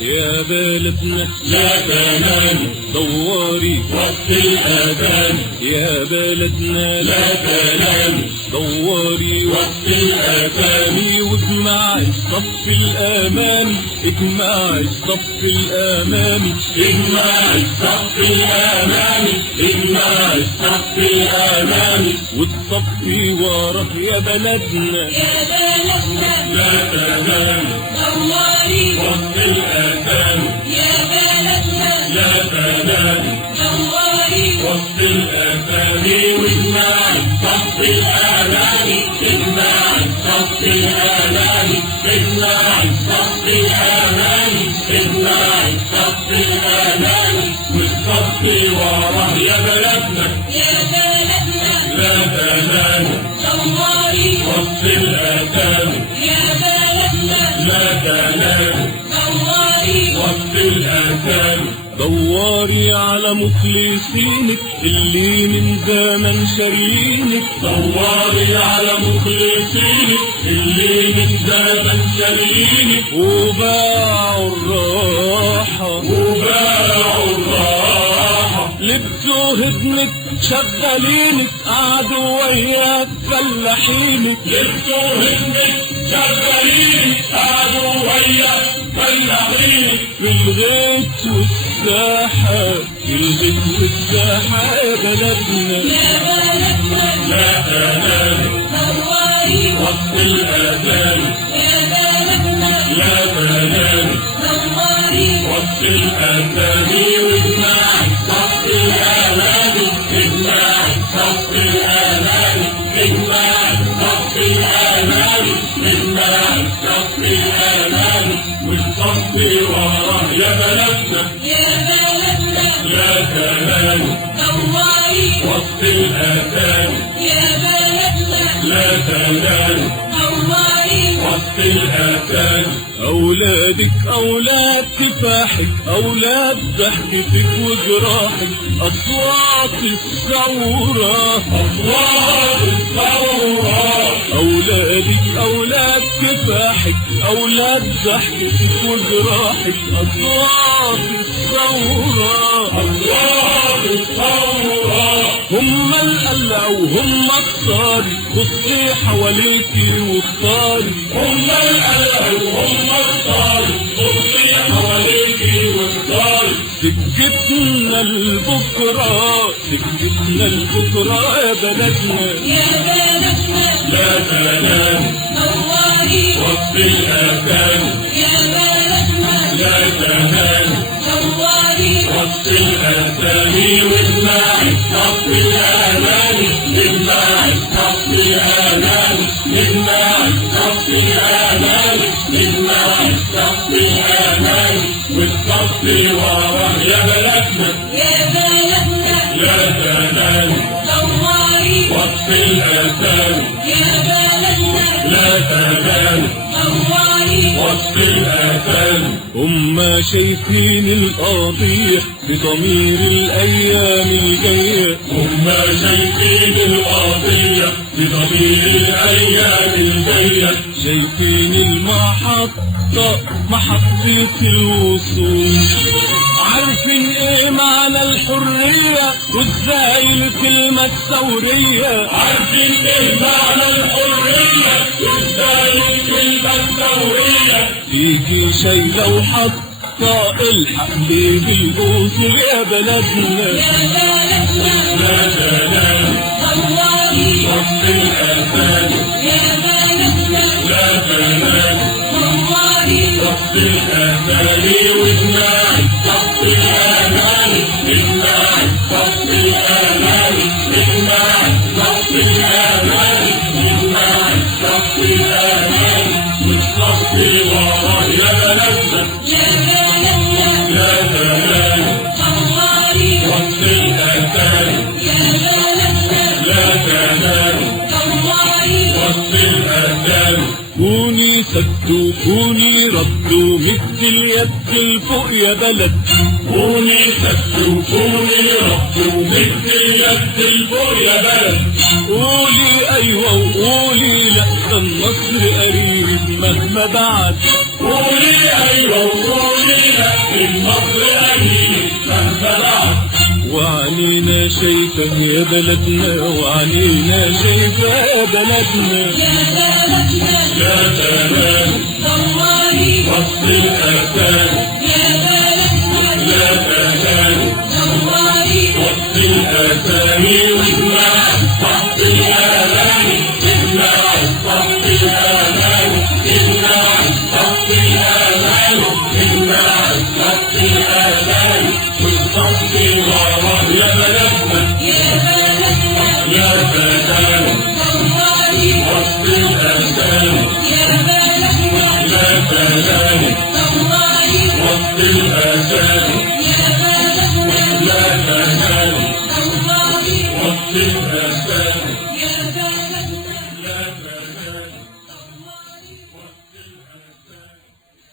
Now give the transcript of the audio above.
يا بلدنا لا تنام دواري وقت الأذان، يا بلدنا لا تنام دواري وقت الأذان، واجمع الصف الأمامي، اجمع الصف الأمامي، اجمع الصف الأمامي، اجمع الصف الأمامي، والصف وراه يا بلدنا يا بلدنا لا تنام دواري وقت الأذان، يا بلدنا لا تنام دواري وقت الأذان، واجمع الصف الأمامي، اجمع الصف الأمامي، اجمع الصف الأمامي، اجمع الصف الأمامي، والصف وراه يا بلدنا يا بلدنا لا تنام دواري وقت الأذان، يا بلدنا لا تنام دواري وقت الأذان، دواري على مخلصينك اللي من زمن شارينك، دواري على مخلصينك اللي من زمن شارينك، وباعوا الراحة وباعوا الراحة، لبسوا هدمك شغالينك، قعدوا وياك فلاحينك، لبسوا هدمك شغالينك، قعدوا وياك فلاحينك، في الغيط والساحة، في الغيط والساحة يا بلدنا يا بلدنا لا تنام دواري وقت الأذان، يا بلدنا لا تنام دواري وقت الأذان، واجمع الصف الأمامي، اجمع الصف الأمامي، اجمع الصف الأمامي، اجمع الصف الأمامي، والصف وراه يا بلدنا يا بلدنا لا تنام دواري وقت الأذان، يا بلدنا لا تنام دواري وقت الأذان، أولادك أولاد كفاحك، أولاد ضحكتك وجراحك، أصوات الثورة، أصوات الثورة، أولادك أولاد كفاحك، أولاد ضحكتك وجراحك، أصوات الثورة، أصوات الثورة، هم القلع وهم الصاري، بصي حواليكي واختاري، هم القلع وهم الصاري، بصي حواليكي واختاري، سكتنا لبكرة، سكتنا لبكرة يا بلدنا يا بلدنا لا تنام دواري وقت الأذان، يا بلدنا لا تنام دواري وقت الأذان، واجمع الصف الأمامي، اجمع الصف الأمامي، اجمع الصف الأمامي، اجمع الصف الأمامي، والصف وراه يا بلدنا يا بلدنا لا تنام دواري وقت الأذان، يا بلدنا لا تنام دواري وقت الأذان، هم شايفين القضية بضمير الأيام الجاية، هم شايفين القضية بضمير الأيام الجاية، شايفين المحطة محطة الوصول، عارفين ايه معنى الحرية وازاي الكلمة الثورية، عارفين ايه معنى الحرية وازاي الكلمة الثورية، تيجي شايلة وحاطة الحق بالأصول يا بلدنا يا بلدنا لا تنام دواري وقت الأذان، يا بلدنا لا تنام دواري وقت الأذان، واجمع الصف الأمامي، اجمع الصف الأمامي، اجمع الصف الأمامي، اجمع الصف الأمامي، والصف صفي ورا يا بلدنا يا بلدنا يا زمان طوالي وسط الأسامي يا بلدنا لا تنام طوالي وسط الأسامي كوني سد وكوني رد ومد اليد لفوق يا بلد. كوني سد وكوني رب ومد اليد لفوق يا بلد قولي ايوه وقولي لا ده النصر قريب مهما بعد. قولي أيوة وقولي لا النصر قريب مهما بعد وعنينا شايفة يا بلدنا وعنينا شايفة يا بلدنا. يا بلدنا يا زمان طوالي وسط الأسامي يا بلدنا يا زمان طوالي وسط الأسامي واجمع وسط الأماني اجمع وسط الأماني اجمع وسط الأماني اجمع وسط الأماني والصف ورا يا بلدنا يا بلدنا يا زمان طوالي وسط الأسامي يا بلدنا يا زمان طوالي وسط الأسامي يا بلدنا لا تنام طوالي وسط